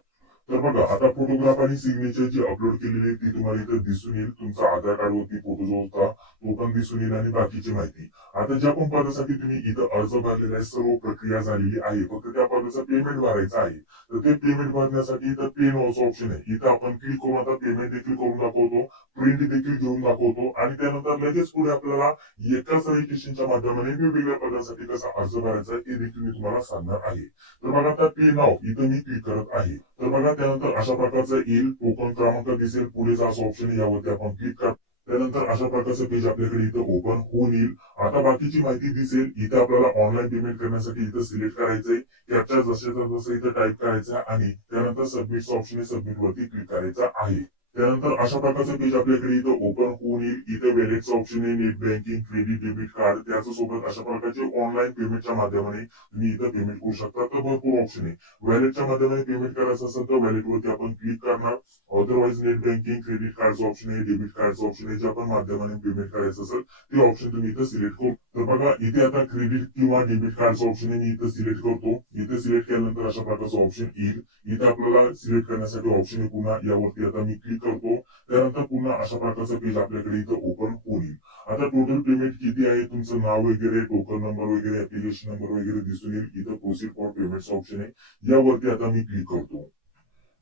तर बघा आता फोटोग्राफ आणि सिग्नेचर जी अपलोड केलेली ती तुम्हाला इथे दिसून येईल. तुमचा आधार कार्ड वरती फोटो जो होता तो पण दिसून येईल आणि बाकीची माहिती. आता ज्या पण पदासाठी तुम्ही इथं अर्ज भरलेला आहे, सर्व प्रक्रिया झालेली आहे. फक्त त्या पदाचं पेमेंट भरायचं आहे. तर ते पेमेंट भरण्यासाठी इथं पे नावचं ऑप्शन आहे. इथं आपण क्लिक करून आता पेमेंट देखील करून दाखवतो, प्रिंट देखील घेऊन दाखवतो आणि त्यानंतर लगेच पुढे आपल्याला एकाच रजिस्ट्रेशनच्या माध्यमाने वेगवेगळ्या पदासाठी कसा अर्ज भरायचा ते देखील मी तुम्हाला सांगणार आहे. तर बघा आता पे नाव इथं मी क्लिक करत आहे. तर बघा त्यानंतर अशा प्रकारचं येईल, टोकन क्रमांक दिसेल, पुढे असं ऑप्शन आहे, यावरती आपण क्लिक कर. त्यानंतर अशा प्रकारचं पेज आपल्याकडे इथं ओपन होऊन येईल. आता बाकीची माहिती दिसेल. इथे आपल्याला ऑनलाईन पेमेंट करण्यासाठी इथं सिलेक्ट करायचंय, कॅप्चा जसं इथं टाईप करायचा आणि त्यानंतर सबमिटचं ऑप्शन आहे, सबमिट वरती क्लिक करायचं आहे. त्यानंतर अशा प्रकारचं पेज आपल्याकडे इथं ओपन होऊन येईल. इथं वॅलेटचं ऑप्शन आहे, net banking, credit, debit card, त्याच्यासोबत अशा प्रकारचे ऑनलाईन पेमेंटच्या माध्यमाने तुम्ही इथं पेमेंट करू शकता. तर भरपूर ऑप्शन आहे. वॅलेटच्या माध्यमाने पेमेंट करायचं असेल तर वॅलेटवरती आपण क्लिक करणार. अदरवाईज नेट बँकिंग, क्रेडिट कार्डचं ऑप्शन आहे, डेबिट कार्डचं ऑप्शन आहे, ज्या पण माध्यमाने पेमेंट करायचं असेल ते ऑप्शन तुम्ही इथं सिलेक्ट करू. तर बघा इथे आता क्रेडिट किंवा डेबिट कार्डचं ऑप्शन आहे, मी इथं सिलेक्ट करतो. इथे सिलेक्ट केल्यानंतर अशा प्रकारचं ऑप्शन येईल. इथे आपल्याला सिलेक्ट करण्यासाठी ऑप्शन आहे पुन्हा, यावरती आता मी क्लिक करतो. त्यानंतर पुन्हा अशा प्रकारचं पेज आपल्याकडे इथं ओपन होईल. आता टोटल पेमेंट किती आहे, तुमचं नाव वगैरे, टोकन नंबर वगैरे, ऍप्लिकेशन नंबर वगैरे दिसून येईल. इथं प्रोसीड फॉर पेमेंटचं ऑप्शन आहे, यावरती आता मी क्लिक करतो.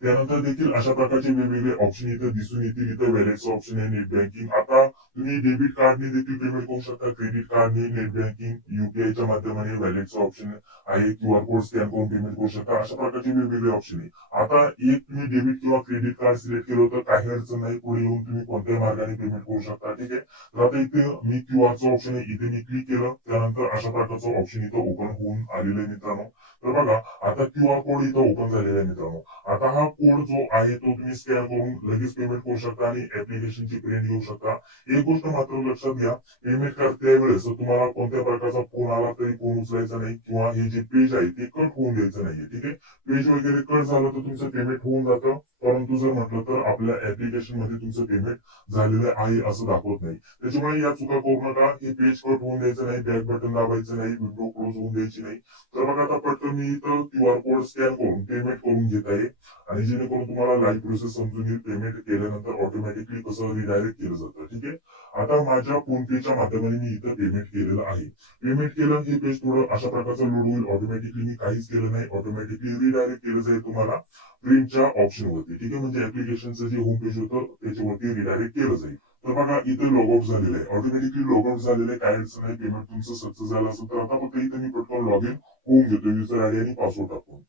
त्यानंतर देखील अशा प्रकारचे वेगवेगळे ऑप्शन इथं दिसून येतील. इथं वॅलेटचं ऑप्शन आहे, नेट बँकिंग. आता तुम्ही डेबिट कार्डने देखील पेमेंट करू शकता, क्रेडिट कार्डने, नेट बँकिंग, युपीआयच्या माध्यमाने वॅलेटचं ऑप्शन आहे, क्यूआर कोड स्कॅन करून पेमेंट करू शकता. अशा प्रकारचे वेगवेगळे ऑप्शन आहे. आता एक तुम्ही डेबिट किंवा क्रेडिट कार्ड सिलेक्ट केलं तर काही अडचण नाही, पुढे येऊन तुम्ही कोणत्याही मार्गाने पेमेंट करू शकता. ठीक आहे. तर आता इथे मी क्यूआरचं ऑप्शन आहे, इथे मी क्लिक केलं. त्यानंतर अशा प्रकारचं ऑप्शन इथं ओपन होऊन आलेलं आहे मित्रांनो. तर बघा आता क्यूआर कोड इथं ओपन झालेला आहे मित्रांनो. आता हा कोड जो आहे तो तुम्ही स्कॅन करून लगेच पेमेंट करू शकता आणि ऍप्लिकेशनची प्रिंट घेऊ शकता. एक गोष्ट मात्र लक्षात घ्या, पेमेंट करते वेळेस तुम्हाला कोणत्या प्रकारचा फोन आला तरी फोन उचलायचा नाही किंवा हे जे पेज आहे ते कट होऊन द्यायचं नाहीये. ठीक आहे. पेज वगैरे कट झालं तर तुमचं पेमेंट होऊन जातं, परंतु जर म्हटलं तर आपल्या ऍप्लिकेशन मध्ये तुमचं पेमेंट झालेलं आहे असं दाखवत नाही. त्याच्यामुळे या चुका करू नका. हे पेज कट होऊन द्यायचं नाही, बॅक बटन दाबायचं नाही, विंडो क्लोज होऊन द्यायची नाही. तर बघा आता पटकन मी इथं क्यूआर कोड स्कॅन करून पेमेंट करून घेत आहे आणि जेणेकरून तुम्हाला लाईव्ह प्रोसेस समजून येईल. पेमेंट केल्यानंतर ऑटोमॅटिकली कसं रिडायरेक्ट केलं जातं. ठीक आहे. आता माझ्या फोन पेच्या माध्यमाने मी इथं पेमेंट केलेलं आहे. पेमेंट केलं, हे पेज थोडं अशा प्रकारचं लोड होईल. ऑटोमॅटिकली मी काहीच केलं नाही, ऑटोमॅटिकली रिडायरेक्ट केलं जाईल तुम्हाला प्रिंटच्या ऑप्शन वरती. ठीक आहे. म्हणजे ऍप्लिकेशनचं जे होम पेज होतं त्याच्यावरती रिडायरेक्ट केलं जाईल. तर बघा इथे लॉगआउट झालेलं आहे, ऑटोमॅटिकली लॉगआउट झालेलं आहे, काय अडचण नाही. पेमेंट तुमचं सक्सेस झालं असेल तर आता फक्त इथे मी पटकन लॉग इन होऊन घेतो युजर आयडी आणि पासवर्ड टाकून.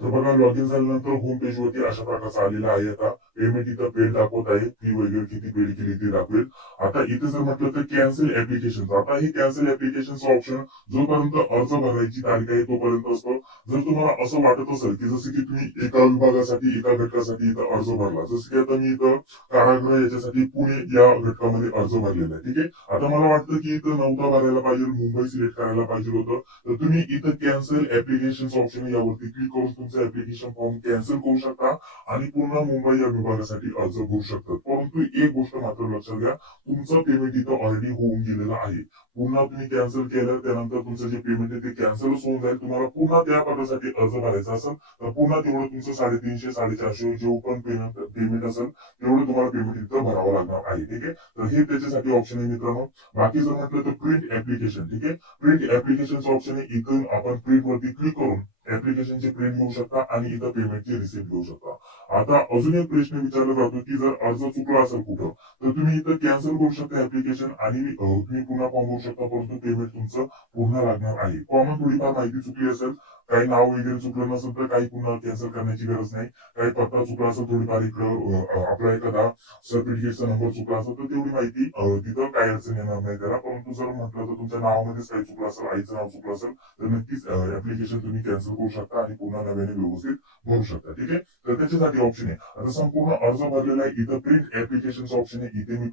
तर बघा लॉग इन झाल्यानंतर होम पेज वरती अशा प्रकारचा आलेला आहे. आता पेमेंट इथं पेड दाखवत आहे, फी वगैरे किती पेड केली ते दाखवेल. आता इथे जर म्हटलं तर कॅन्सल ऍप्लिकेशन, आता हे कॅन्सल ऍप्लिकेशनचं ऑप्शन जोपर्यंत अर्ज भरायची तारीख आहे तोपर्यंत असतो. जर तुम्हाला असं वाटत असेल की जसं की तुम्ही एका विभागासाठी एका घटकासाठी इथं अर्ज भरला, जसं की आता मी इथं कारागृह याच्यासाठी पुणे या घटकामध्ये अर्ज भरलेला आहे. ठीक आहे. आता मला वाटतं की इथं नौका भरायला पाहिजे, मुंबई सिलेक्ट करायला पाहिजे होतं. तर तुम्ही इथं कॅन्सल ऍप्लिकेशन ऑप्शन यावरती क्लिक करून तुमचं ऍप्लिकेशन फॉर्म कॅन्सल करू शकता आणि पुन्हा मुंबई या विभागासाठी अर्ज भरू शकता. परंतु एक गोष्ट मात्र लक्षात घ्या, तुमचं पेमेंट इथं ऑलरेडी होऊन गेलेलं आहे. पुन्हा तुम्ही कॅन्सल केलं त्यानंतर तुमचं जे पेमेंट आहे ते कॅन्सलच होऊन जाईल. तुम्हाला पुन्हा त्या पदासाठी अर्ज भरायचा असेल तर पुन्हा तेवढं तुमचं 350 450 जे पण पेमेंट असेल तेवढं तुम्हाला पेमेंट इथं भरावं लागणार आहे. ठीक आहे. तर हे त्याच्यासाठी ऑप्शन आहे मित्रांनो. बाकी जर म्हटलं तर प्रिंट ऍप्लिकेशन. ठीक आहे. प्रिंट ऍप्लिकेशनचं ऑप्शन आहे, इथून आपण प्रिंट वरती क्लिक करून ऍप्लिकेशनची प्रिंट घेऊ शकता आणि इथं पेमेंटची रिसिप्ट घेऊ शकता. आता अजून एक प्रश्न विचारला जातो की जर अर्ज चुकला असेल कुठं तर तुम्ही इथं कॅन्सल करू शकता ऍप्लिकेशन आणि तुम्ही पुन्हा फॉर्म भरू शकता, परंतु पेमेंट तुमचं पूर्ण लागणार आहे. कॉमन थोडीफार माहिती चुकली असेल, काही नाव वगैरे चुकलं नसेल तर काही पुन्हा कॅन्सल करण्याची गरज नाही. काही पत्ता चुकला असेल थोडीफार इकडं आपला एखादा सर्टिफिकेटचा नंबर चुकला असेल तर तेवढी माहिती तिथं काही अडचण येणार नाही त्याला. परंतु जर म्हटलं तर तुमच्या नावामध्येच काही चुकलं असेल, आईचं नाव चुकलं असेल तर नक्कीच ऍप्लिकेशन तुम्ही कॅन्सल करू शकता आणि पुन्हा नव्याने व्यवस्थित भरू शकता. ठीक आहे. तर त्याच्यासाठी ऑप्शन आहे. आता संपूर्ण अर्ज भरलेला आहे, इथं प्रिंट ऍप्लिकेशनचं ऑप्शन आहे, इथे मी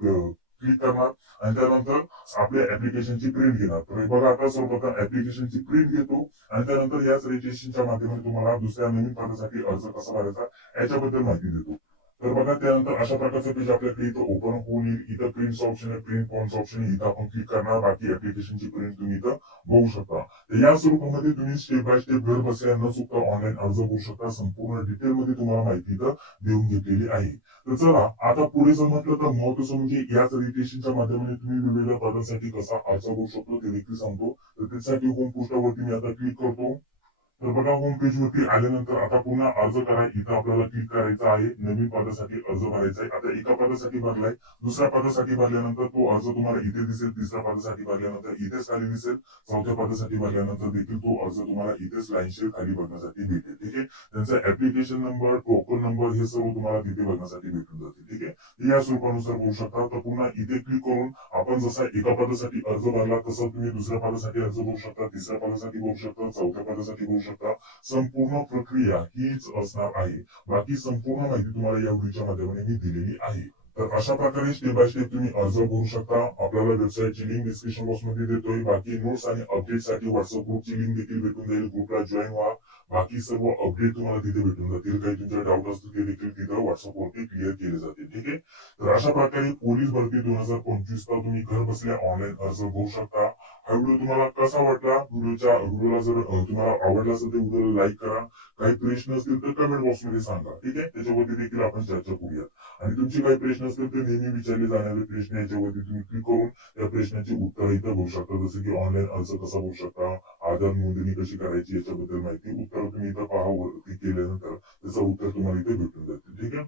क्लिक करणार आणि त्यानंतर आपल्या ऍप्लिकेशनची प्रिंट घेणार. तर बघा आता सर्वप्रथम ऍप्लिकेशनची प्रिंट घेतो आणि त्यानंतर याच रजिस्ट्रेशनच्या माध्यमातून तुम्हाला दुसऱ्या नवीन पदासाठी अर्ज कसा भरायचा याच्याबद्दल माहिती देतो. तर बघा त्यानंतर अशा प्रकारचं पेज आपल्याकडे इथं ओपन होऊन येईल. इथं प्रिंटचं ऑप्शन आहे, प्रिंट फॉर्मचं ऑप्शन आहे, इथं आपण क्लिक करणार. बाकी ऍप्लिकेशनची प्रिंट तुम्ही इथं बघू शकता. तर या स्वरूपामध्ये तुम्ही स्टेप बाय स्टेप घर बसल्या न चुकता ऑनलाईन अर्ज करू शकता. संपूर्ण डिटेलमध्ये तुम्हाला माहिती इथं देऊन घेतलेली आहे. तर चला आता पुढे जर म्हटलं तर महत्वाचं म्हणजे याच रजिस्ट्रेशनच्या माध्यमाने तुम्ही वेगवेगळ्या पदांसाठी कसा अर्ज करू शकतो ते देखील सांगतो. तर त्यासाठी होम पोस्टावरती मी आता क्लिक करतो. तर बघा होम पेज वरती आल्यानंतर आता पुन्हा अर्ज करा, इथं आपल्याला क्लिक करायचं आहे. नवीन पदासाठी अर्ज भरायचा आहे. आता एका पदासाठी भरलाय, दुसऱ्या पदासाठी भरल्यानंतर तो अर्ज तुम्हाला इथे दिसेल. तिसऱ्या पदासाठी भरल्यानंतर इथेच खाली दिसेल. चौथ्या पदासाठी भरल्यानंतर देखील तो अर्ज तुम्हाला इथेच लाईनशीर खाली बघण्यासाठी भेटेल. ठीक आहे. त्यांचा ऍप्लिकेशन नंबर, टोकन नंबर हे सर्व तुम्हाला तिथे बघण्यासाठी भेटून जाते. ठीक आहे. या स्वरूपानुसार होऊ शकता. तर पुन्हा इथे क्लिक करून आपण जसा एका पदासाठी अर्ज भरला तसं तुम्ही दुसऱ्या पदासाठी अर्ज भरू शकता, तिसऱ्या पदासाठी भरू शकता, चौथ्या पदासाठी भरू शकता. संपूर्ण प्रक्रिया हीच असणार आहे. बाकी संपूर्ण माहिती तुम्हाला या व्हिडिओच्या माध्यमाने मी दिलेली आहे. तर अशा प्रकारे स्टेप बाय स्टेप तुम्ही अर्ज भरू शकता. आपल्याला वेबसाईटची लिंक डिस्क्रिप्शन बॉक्स मध्ये देतोय. बाकी नोट्स आणि अपडेट साठी व्हॉट्सअप ग्रुपची लिंक देखील भेटून जाईल. ग्रुपला जॉईन व्हा. बाकी सर्व अपडेट तुम्हाला तिथे भेटून जातील. काही तुमचे डाऊट असतील ते देखील तिथं व्हॉट्सअप वरती क्लिअर केले जातील. ठीक आहे. तर अशा प्रकारे पोलीस भरती 2025 चा तुम्ही घर बसल्या ऑनलाईन अर्ज भरू शकता. हा व्हिडिओ तुम्हाला कसा वाटला? व्हिडिओला जर तुम्हाला आवडला असेल तर व्हिडिओला लाईक करा. काही प्रश्न असतील तर कमेंट बॉक्स मध्ये सांगा. ठीक आहे. त्याच्यावरती देखील आपण चर्चा करूया. आणि तुमचे काही प्रश्न असतील तर नेहमी विचारले जाणारे प्रश्न याच्यावरती तुम्ही क्लिक करून त्या प्रश्नाची उत्तर इथं भरू शकता. जसं की ऑनलाईन अर्ज कसा भरू शकता, आधार नोंदणी कशी करायची याच्याबद्दल माहिती उत्तर तुम्ही इथं पहा. वरती केल्यानंतर त्याचं उत्तर तुम्हाला इथे भेटून जातील. ठीक आहे.